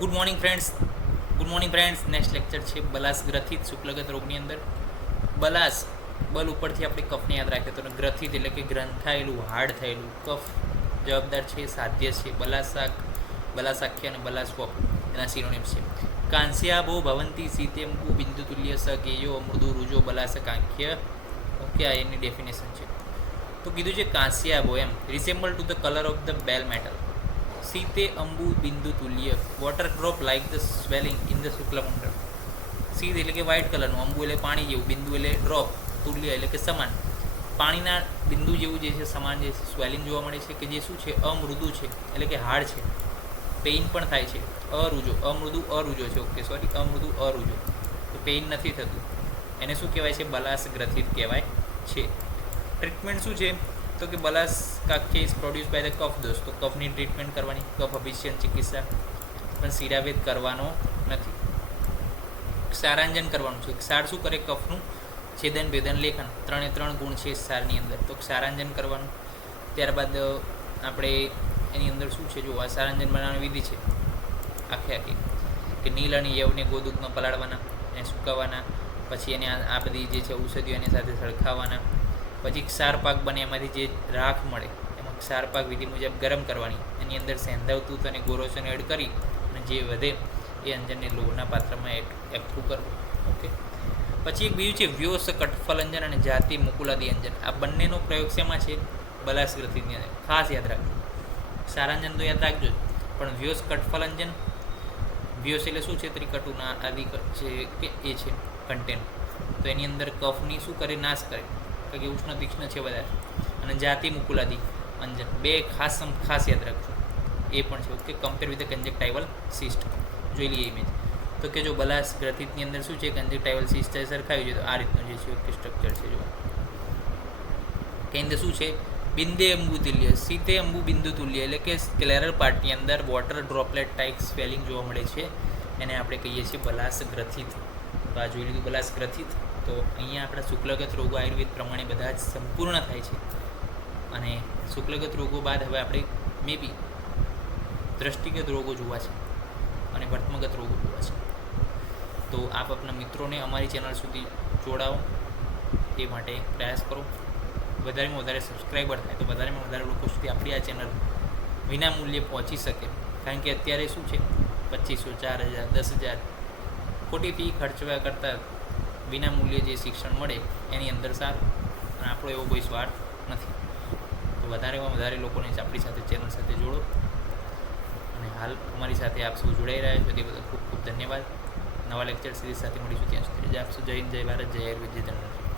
good morning friends next lecture છે બલાસ ગ્રથિત શુક્લગત રોગની અંદર બલાસ બલ ઉપરથી આપણે કફને યાદ રાખીએ તો ગ્રથિત એટલે કે ગ્રંથાયેલું હાર્ડ થયેલું કફ જવાબદાર છે સાધ્ય છે બલાસાખ્ય અને બલાસ્વપ એના સિનોનિમ્સ છે કાંસ્યાબો ભવંતી સીતેમ્બુ બિંદુ તુલ્ય સકેયો મૃદુ રૂજો બલાસકાંખ્ય ઓકે આ એની ડેફિનેશન છે તો કીધું છે કાંસ્યાબો એમ resemble to the colour of the bell metal સીતે અંબુ બિંદુ તુલ્ય water drop like the swelling in the શુક્લમંડળ સીત એટલે કે વ્હાઇટ કલરનું અંબુ એટલે પાણી જેવું બિંદુ એટલે ડ્રોપ તુલ્ય એટલે કે સમાન પાણીના બિંદુ જેવું જે છે સમાન જે સ્વેલિંગ જોવા મળે છે કે જે શું છે અમૃદુ છે એટલે કે હાર્ડ છે પેઇન પણ થાય છે અમૃદુ અરુજો છે ઓકે સોરી અમૃદુ અરુજો તો પેઇન નથી થતું એને શું કહેવાય છે બલાસ ગ્રથિત કહેવાય છે ટ્રીટમેન્ટ શું છે તો કે બલાસ કાખ્ય ઇઝ પ્રોડ્યુસ બાય ધ કફ દોષ તો કફની ટ્રીટમેન્ટ કરવાની કફ અભિષ્યન ચિકિત્સા પણ શિરાવેદ કરવાનો નથી ક્ષારાંજન કરવાનું છે ક્ષાર શું કરે કફનું છેદન ભેદન લેખન 3 ગુણ છે ક્ષારની અંદર તો ક્ષારાંજન કરવાનું ત્યારબાદ આપણે એની અંદર શું છે જો આ ક્ષારાંજન બનાવવાની વિધિ છે આખી કે નીલ અને યવને ગોદૂધમાં પલાળવાના એને સુકાવવાના પછી એને આ બધી જે છે ઔષધિઓ એની સાથે સળખાવવાના પછી ક્ષાર પાક બને એમાંથી જે રાખ મળે એમાં ક્ષાર પાક વિધિ મુજબ ગરમ કરવાની એની અંદર સેંધાવતૂત અને ગોરોસન એડ કરી અને જે વધે એ અંજનને લોહના પાત્રમાં એકઠું કરવું ઓકે પછી એક બીજું છે વ્યોસ કટફલ અંજન અને જાતિ મુકુલાદી અંજન આ બંનેનો પ્રયોગ શેમાં છે બલાસ ગ્રથિની અંદર ખાસ યાદ રાખજો ક્ષારાંજન તો યાદ રાખજો પણ વ્યોસ કટફલ અંજન વ્યોસ એટલે શું છે ત્રિકટુના આદિ છે કે એ છે કન્ટેન્ટ તો એની અંદર કફની શું કરે નાશ કરે કે ઉષ્ણ તીક્ષ્ણ છે વધારે અને જાતિ મુકુલાદી અંજન બે ખાસ યાદ રાખજો એ પણ છે ઓકે કમ્પેર વિથ કન્જેક્ટાઇવલ સિસ્ટ જોઈ લઈએ ઇમેજ તો કે જો બલાસ ગ્રથિતની અંદર શું છે કન્જેક્ટાઇવલ સિસ્ટ સરખાવી છે તો આ રીતનું જે છે ઓકે સ્ટ્રક્ચર છે જો કેન્દ્ર શું છે બિંદે અંબુ તુલ્ય સીતે અંબુ બિંદુ તુલ્ય એટલે કે સ્ક્લેરલ પાર્ટની અંદર વોટર ડ્રોપલેટ ટાઈપ સ્વેલિંગ જોવા મળે છે એને આપણે કહીએ છીએ બલાસ ગ્રથિત તો આ જોઈ લીધું બલાસ ગ્રથિત તો અહીંયા આપણા શુક્લગત રોગો આયુર્વેદ પ્રમાણે બધા જ સંપૂર્ણ થાય છે અને શુક્લગત રોગો બાદ હવે આપણે મે બી દ્રષ્ટિગત રોગો જોવા છે અને વર્તમગત રોગો જોવા છે તો આપ આપણા મિત્રોને અમારી ચેનલ સુધી જોડાઓ તે માટે પ્રયાસ કરો વધારેમાં વધારે સબસ્ક્રાઈબર થાય તો વધારેમાં વધારે લોકો સુધી આપણી આ ચેનલ વિના મૂલ્યે પહોંચી શકે કારણ કે અત્યારે શું છે 2500 4000 10,000 ખોટી ફી ખર્ચવા કરતાં વિના મૂલ્યે જે શિક્ષણ મળે એની અંદર સારું અને આપણો એવો કોઈ સ્વાર્થ નથી તો વધારેમાં વધારે લોકોને આપણી સાથે ચેનલ સાથે જોડો અને હાલ અમારી સાથે આપ સૌ જોડાઈ રહ્યા છો તે બદલ ખૂબ ખૂબ ધન્યવાદ નવા લેક્ચર સિરીઝ સાથે મળીશું ત્યાં સુધી આપશું જય હિન્દ જય ભારત જય આયુર્વેદ જય ધન્યવાદ